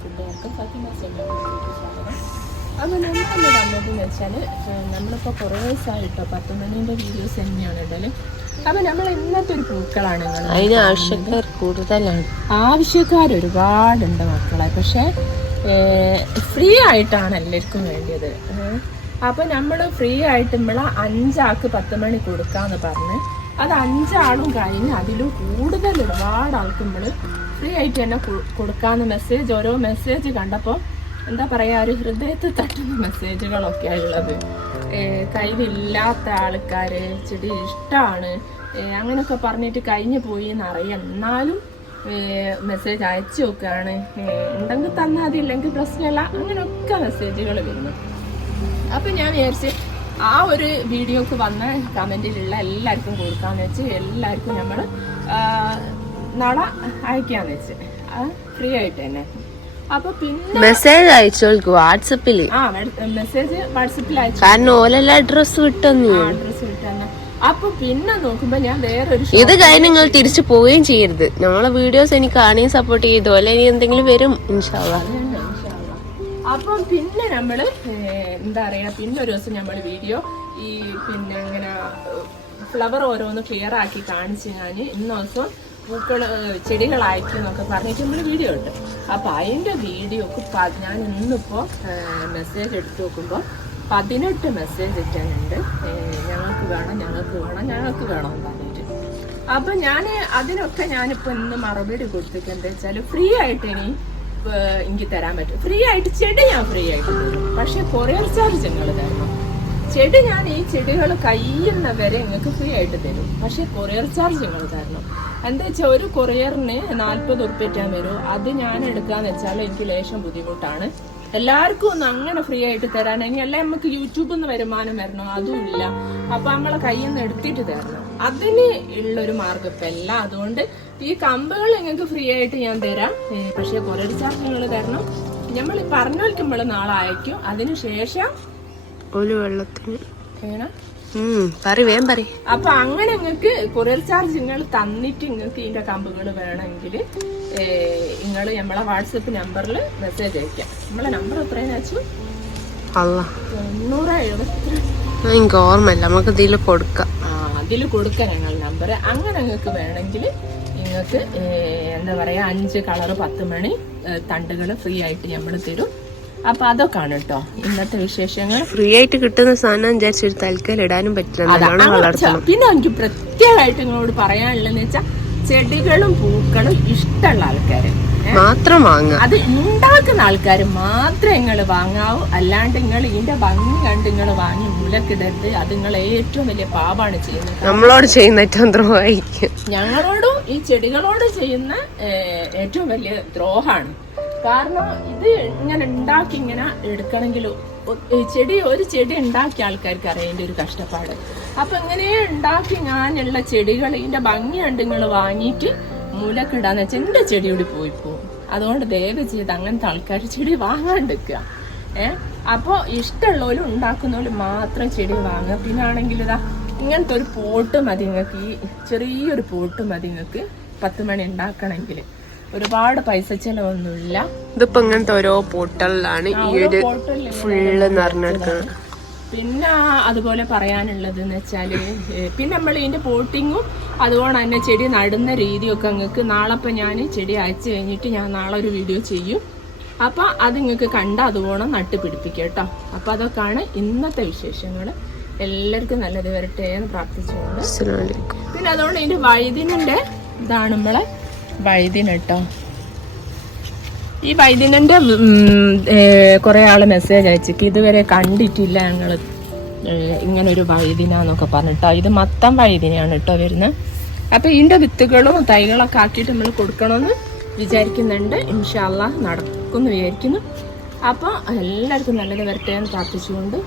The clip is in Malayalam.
കൂട്ടുകാർക്കും ഫാത്തിമ സെമിനാറിലേക്ക് സ്വാഗതം അപ്പോൾ വന്നതെന്ന് വെച്ചാൽ നമ്മളിപ്പോൾ കുറേ ദിവസമായിട്ടോ പത്ത് മണീന്റെ വീഡിയോസ് തന്നെയാണ് ഇടൽ. അപ്പോൾ നമ്മൾ ഇന്നത്തെ ഒരു പൂക്കളാണ് അതിന് ആവശ്യക്കാർ കൂടുതലാണ്. ആവശ്യക്കാർ ഒരുപാടുണ്ട് മക്കളെ. പക്ഷേ ഫ്രീ ആയിട്ടാണ് എല്ലാവർക്കും വേണ്ടിയത്. അപ്പോൾ നമ്മൾ ഫ്രീ ആയിട്ട് നമ്മളെ അഞ്ചാൾക്ക് പത്ത് മണി കൊടുക്കാന്ന് പറഞ്ഞ് അത് അഞ്ചാളും കഴിഞ്ഞ് അതിലും കൂടുതൽ ഒരുപാട് ആൾക്ക് നമ്മൾ ഫ്രീ ആയിട്ട് തന്നെ കൊടുക്കാമെന്ന് മെസ്സേജ് ഓരോ മെസ്സേജ് കണ്ടപ്പോൾ എന്താ പറയാ ഒരു ഹൃദയത്തിൽ തട്ടുന്ന മെസ്സേജുകളൊക്കെ കൈവില്ലാത്ത കഴിവില്ലാത്ത ആൾക്കാര് ചെടി ഇഷ്ടമാണ് അങ്ങനെയൊക്കെ പറഞ്ഞിട്ട് കഴിഞ്ഞു പോയി എന്നറിയാം. എന്നാലും മെസ്സേജ് അയച്ചു നോക്കുകയാണ് ഉണ്ടെങ്കിൽ തന്നാൽ മതി ഇല്ലെങ്കിൽ പ്രശ്നമില്ല. അങ്ങനെയൊക്കെ മെസ്സേജുകൾ വരുന്നു. അപ്പം ഞാൻ വിചാരിച്ച് ആ ഒരു വീഡിയോക്ക് വന്ന കമന്റിലുള്ള എല്ലാവർക്കും കൊടുക്കാമെന്ന് വെച്ച് എല്ലാവർക്കും നമ്മൾ നാളെ അയക്കാന്ന് വെച്ച്. ഫ്രീ ആയിട്ട് തന്നെ. അപ്പൊ പിന്നെ മെസ്സേജ് അയച്ചോൾക്ക് വാട്സപ്പിൽ ആ മെസ്സേജ് വാട്സപ്പിൽ അയച്ചു കാരണം ഓലെല്ലാം അഡ്രസ് കിട്ടുന്നു അഡ്രസ് അപ്പൊ പിന്നെ നോക്കുമ്പോ ഞാൻ വേറൊരു ഇത് കഴിഞ്ഞ് നിങ്ങൾ തിരിച്ചു പോവുകയും ചെയ്യരുത്. ഞങ്ങളെ വീഡിയോസ് എനിക്ക് കാണുകയും സപ്പോർട്ട് ചെയ്തു അല്ലെ ഇനി എന്തെങ്കിലും വരും ഇൻഷാല്ലാ. അപ്പം പിന്നെ നമ്മൾ എന്താ പറയാ പിന്നെ ഒരു ദിവസം നമ്മൾ വീഡിയോ ഈ പിന്നെ ഇങ്ങനെ ഫ്ലവർ ഓരോന്ന് ക്ലിയർ ആക്കി കാണിച്ച് ഞാൻ ഇന്ന ദിവസം പൂക്കൾ ചെടികൾ അയക്കും എന്നൊക്കെ പറഞ്ഞിട്ട് നമ്മൾ വീഡിയോ ഇട്ട്. അപ്പൊ അതിന്റെ വീഡിയോക്ക് ഞാൻ ഇന്നിപ്പോ മെസ്സേജ് എടുത്തു നോക്കുമ്പോൾ പതിനെട്ട് മെസ്സേജ് ഇട്ടുണ്ട് ഞങ്ങൾക്ക് വേണം ഞങ്ങൾക്ക് വേണം ഞങ്ങൾക്ക് വേണം എന്ന് പറഞ്ഞിട്ട്. അപ്പൊ ഞാൻ അതിനൊക്കെ ഞാനിപ്പോ ഇന്ന് മറുപടി കൊടുത്തിട്ട് എന്താ വെച്ചാൽ ഫ്രീ ആയിട്ട് ഇനി എനിക്ക് തരാൻ പറ്റും. ഫ്രീ ആയിട്ട് ചെടി ഞാൻ ഫ്രീ ആയിട്ട് തരും. പക്ഷെ കൊറിയർ ചാർജ് ഞങ്ങൾ തരണം ചെടി ഞാൻ ഈ ചെടികൾ കഴിയുന്ന വരെ നിങ്ങൾക്ക് ഫ്രീ ആയിട്ട് തരും. പക്ഷെ കൊറിയർ ചാർജ് നിങ്ങൾ തരണം. എന്താ വെച്ചാൽ ഒരു കൊറിയറിന് നാൽപ്പത് ഉറുപ്പിറ്റാൻ വരും. അത് ഞാൻ എടുക്കാന്ന് വെച്ചാൽ എനിക്ക് ലേശം ബുദ്ധിമുട്ടാണ്. എല്ലാവർക്കും ഒന്നും അങ്ങനെ ഫ്രീ ആയിട്ട് തരാൻ. ഇനി അല്ലെ നമുക്ക് യൂട്യൂബിൽ നിന്ന് വരുമാനം വരണം? അതും ഇല്ല. അപ്പൊ നമ്മളെ കയ്യിൽ നിന്ന് എടുത്തിട്ട് തരണം. അതിന് ഉള്ളൊരു അല്ല അതുകൊണ്ട് ഈ കമ്പുകൾ നിങ്ങൾക്ക് ഫ്രീ ആയിട്ട് ഞാൻ തരാം. പക്ഷെ കൊറിയർ ചാർജ് നിങ്ങൾ തരണം. നമ്മൾ പറഞ്ഞു വയ്ക്കുമ്പോൾ നാളെ അയക്കും അതിന് ശേഷം ഒരു വെള്ളത്തിന്. വേം പറ അപ്പൊ അങ്ങനെ നിങ്ങൾക്ക് കൊറിയർ ചാർജ് നിങ്ങൾ തന്നിട്ട് നിങ്ങൾക്ക് ഇതിന്റെ കമ്പുകൾ വേണമെങ്കിൽ നിങ്ങൾ നമ്മളെ വാട്സപ്പ് നമ്പറിൽ മെസ്സേജ് അയക്കാം. നമ്മളെ നമ്പർ എത്രയെന്ന് വെച്ചു? തൊണ്ണൂറ് എനിക്ക് ഓർമ്മയില്ല. നമുക്ക് ഇതിൽ കൊടുക്കാം. ആ അതിൽ കൊടുക്കാം ഞങ്ങൾ നമ്പർ അങ്ങനെ നിങ്ങൾക്ക് വേണമെങ്കിൽ നിങ്ങൾക്ക് എന്താ പറയാ അഞ്ച് കളർ പത്ത് മണി തണ്ടുകൾ ഫ്രീ ആയിട്ട് നമ്മൾ തരും. അപ്പൊ അതൊക്കെയാണ് കേട്ടോ ഇന്നത്തെ വിശേഷങ്ങൾ ഫ്രീ ആയിട്ട് കിട്ടുന്ന സാധനം വിചാരിച്ചൊരു തൽക്കാലം ഇടാനും പറ്റില്ല. പിന്നെ എനിക്ക് പ്രത്യേകമായിട്ട് നിങ്ങളോട് പറയാനുള്ളതെന്ന് വെച്ചാൽ ചെടികളും പൂക്കളും ഇഷ്ടമുള്ള ആൾക്കാര് മാത്രം വാങ്ങുക. അത് ഉണ്ടാക്കുന്ന ആൾക്കാർ മാത്രം നിങ്ങൾ വാങ്ങാവൂ. അല്ലാണ്ട് നിങ്ങൾ ഇതിന്റെ ഭംഗി കണ്ട് നിങ്ങൾ വാങ്ങി മുലക്കിടരുത്. അത് നിങ്ങൾ ഏറ്റവും വലിയ പാപാണ് ചെയ്യുന്നത്. നമ്മളോട് ചെയ്യുന്ന ഏറ്റവും ദ്രോഹമായിരിക്കും. ഞങ്ങളോടും ഈ ചെടികളോട് ചെയ്യുന്ന ഏറ്റവും വലിയ ദ്രോഹമാണ്. കാരണം ഇത് ഇങ്ങനെ ഉണ്ടാക്കി ഇങ്ങനെ എടുക്കണമെങ്കിൽ ചെടി ഒരു ചെടി ഉണ്ടാക്കിയ ആൾക്കാർക്ക് അറിയേണ്ട ഒരു കഷ്ടപ്പാട്. അപ്പൊ ഇങ്ങനെ ഉണ്ടാക്കി ഞാനുള്ള ചെടികൾ ഇതിന്റെ ഭംഗി നിങ്ങൾ വാങ്ങിയിട്ട് മുലക്കിടാന്ന് വെച്ചാൽ എന്റെ ചെടി കൂടി പോയി പോകും. അതുകൊണ്ട് ദയവ് ചെയ്ത് അങ്ങനത്തെ ആൾക്കാർ ചെടി വാങ്ങാണ്ടിരിക്കുക ഏ? അപ്പോൾ ഇഷ്ടമുള്ളവരും ഉണ്ടാക്കുന്നവരും മാത്രം ചെടി വാങ്ങുക. പിന്നെ ആണെങ്കിൽ ഇതാ ഇങ്ങനത്തെ ഒരു പോട്ട് മതി നിങ്ങൾക്ക്. ഈ ചെറിയൊരു പോട്ട് മതി നിങ്ങൾക്ക് പത്ത് മണി ഉണ്ടാക്കണമെങ്കിൽ. ഒരുപാട് പൈസ ചെലവൊന്നുമില്ല. ഇതിപ്പോ ഇങ്ങനത്തെ ഓരോ പോട്ടലിലാണ് ഈ ഒരു പോട്ടിൽ ഫുള്ള് നിറഞ്ഞെടുക്കുന്നത് പിന്നെ അതുപോലെ പറയാനുള്ളത് എന്ന് വെച്ചാൽ പിന്നെ നമ്മൾ ഇതിന്റെ പോട്ടിങ്ങും അതുപോലെ തന്നെ ചെടി നടുന്ന രീതിയൊക്കെ നിങ്ങൾക്ക് നാളെ ഇപ്പം ഞാൻ ചെടി അയച്ചു കഴിഞ്ഞിട്ട് ഞാൻ നാളെ ഒരു വീഡിയോ ചെയ്യും. അപ്പൊ അത് നിങ്ങൾക്ക് കണ്ട അതുപോലെ നട്ട് പിടിപ്പിക്കുക കേട്ടോ. അപ്പൊ അതൊക്കെയാണ് ഇന്നത്തെ വിശേഷങ്ങൾ എല്ലാവർക്കും നല്ലത് വരട്ടെ എന്ന് പ്രാർത്ഥിച്ചുകൊണ്ട്. പിന്നെ അതുകൊണ്ട് ഇതിന്റെ വൈദ്യുതിന്റെ ഇതാണ് നമ്മളെ വഴുതിന കേട്ടോ. ഈ വൈദ്യനന്റെ കുറെ ആൾ മെസ്സേജ് അയച്ചിട്ട് ഇതുവരെ കണ്ടിട്ടില്ല ഞങ്ങൾ ഇങ്ങനെ ഒരു വഴുതിനാന്നൊക്കെ പറഞ്ഞിട്ടോ ഇത് മൊത്തം വൈദ്യനാണ് കേട്ടോ വരുന്നത് അപ്പൊ ഇതിന്റെ വിത്തുകളും തൈകളൊക്കെ ആക്കിയിട്ട് നമ്മൾ കൊടുക്കണമെന്ന് വിചാരിക്കുന്നുണ്ട്. ഇൻഷാല്ല നടക്കുമെന്ന് വിചാരിക്കുന്നു. അപ്പോൾ എല്ലാവർക്കും നല്ലത് വരട്ടെ എന്ന് പ്രാർത്ഥിച്ചുകൊണ്ട്.